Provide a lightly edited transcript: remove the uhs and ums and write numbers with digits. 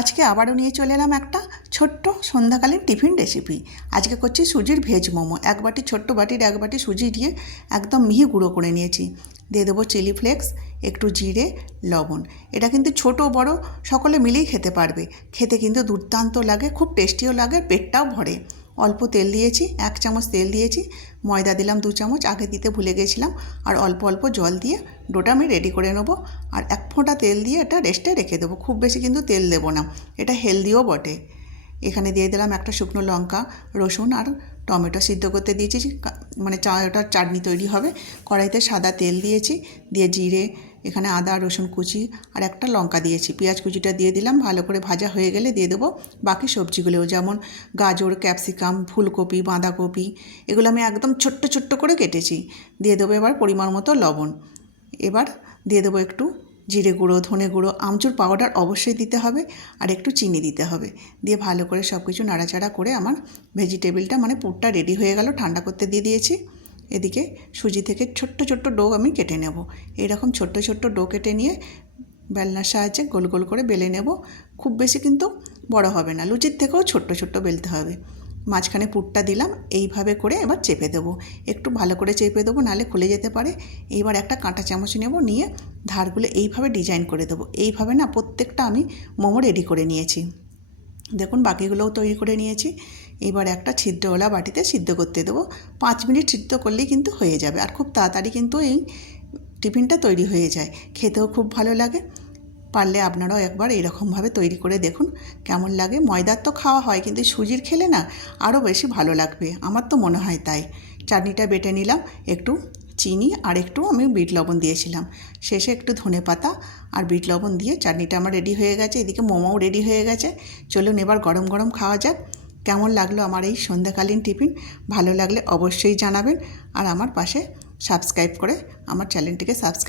আজকে আবারও নিয়ে চলে এলাম একটা ছোট্ট সন্ধ্যাকালীন টিফিন রেসিপি। আজকে করছি সুজির ভেজ মোমো। এক বাটি, ছোট্ট বাটির এক বাটি সুজি দিয়ে একদম মিহি গুঁড়ো করে নিয়েছি। দিয়ে দেবো চিলি ফ্লেক্স, একটু জিরে, লবণ। এটা কিন্তু ছোট বড় সকলে মিলেই খেতে পারবে। খেতে কিন্তু দুর্দান্ত লাগে, খুব টেস্টিও লাগে, পেটটাও ভরে। অল্প তেল দিয়েছি, 1 চামচ তেল দিয়েছি, ময়দা দিলাম 2 চামচ, আগে দিতে ভুলে গেছিলাম। আর অল্প অল্প জল দিয়ে ডোটা আমি রেডি করে নেবো। আর 1 ফোঁটা তেল দিয়ে এটা রেস্টে রেখে দেবো। খুব বেশি কিন্তু তেল দেবো না, এটা হেলদিও বটে। এখানে দিয়ে দিলাম একটা শুকনো লঙ্কা, রসুন আর টমেটো সিদ্ধ করতে দিয়েছি, মানে ওটার চাটনি তৈরি হবে। কড়াইতে সাদা তেল দিয়েছি, দিয়ে জিরে, এখানে আদা রসুন কুচি আর একটা লঙ্কা দিয়েছি, পেঁয়াজ কুচিটা দিয়ে দিলাম। ভালো করে ভাজা হয়ে গেলে দিয়ে দেবো বাকি সবজিগুলোও, যেমন গাজর, ক্যাপসিকাম, ফুলকপি, বাঁধাকপি, এগুলো আমি একদম ছোট্ট ছোট্ট করে কেটেছি। দিয়ে দেবো এবার পরিমাণ মতো লবণ। এবার দিয়ে দেবো একটু জিরে গুঁড়ো, ধনে গুঁড়ো, আমচুর পাউডার অবশ্যই দিতে হবে, আর একটু চিনি দিতে হবে। দিয়ে ভালো করে সব কিছু নাড়াচাড়া করে আমার ভেজিটেবিলটা মানে পুরটা রেডি হয়ে গেল। ঠান্ডা করতে দিয়ে দিয়েছি। এদিকে সুজি থেকে ছোট্ট ছোট্ট ডো আমি কেটে নেব। এইরকম ছোট্ট ছোট্ট ডো কেটে নিয়ে বেলনার সাহায্যে গোল গোল করে বেলে নেব। খুব বেশি কিন্তু বড় হবে না, লুচির থেকেও ছোট্ট ছোট্ট বেলতে হবে। মাঝখানে পুরটা দিলাম, এইভাবে করে এবার চেপে দেবো। একটু ভালো করে চেপে দেবো, নাহলে খুলে যেতে পারে। এইবার একটা কাঁটা চামচ নেব, নিয়ে ধারগুলো এইভাবে ডিজাইন করে দেবো। এইভাবে না প্রত্যেকটা আমি মোমো রেডি করে নিয়েছি। দেখুন বাকিগুলোও তৈরি করে নিয়েছি। এবার একটা ছিদ্রওয়ালা বাটিতে সিদ্ধ করতে দেবো। 5 মিনিট সিদ্ধ করলেই কিন্তু হয়ে যাবে, আর খুব তাড়াতাড়ি কিন্তু এই টিফিনটা তৈরি হয়ে যায়। খেতেও খুব ভালো লাগে। পারলে আপনারাও একবার এরকমভাবে তৈরি করে দেখুন কেমন লাগে। ময়দার তো খাওয়া হয়, কিন্তু সুজির খেলে না আরও বেশি ভালো লাগবে, আমার তো মনে হয় তাই। চাটনিটা বেটে নিলাম, একটু চিনি আর একটু আমি বিট লবণ দিয়েছিলাম। শেষে একটু ধনেপাতা আর বিট লবণ দিয়ে চাটনিটা আমার রেডি হয়ে গেছে। এদিকে মোমোও রেডি হয়ে গেছে। চলুন এবার গরম গরম খাওয়া যাক। কেমন লাগলো আমার এই সন্ধ্যাকালীন টিফিন? ভালো লাগলে অবশ্যই জানাবেন, আর আমার পাশে সাবস্ক্রাইব করে আমার চ্যানেলটিকে সাবস্ক্রাইব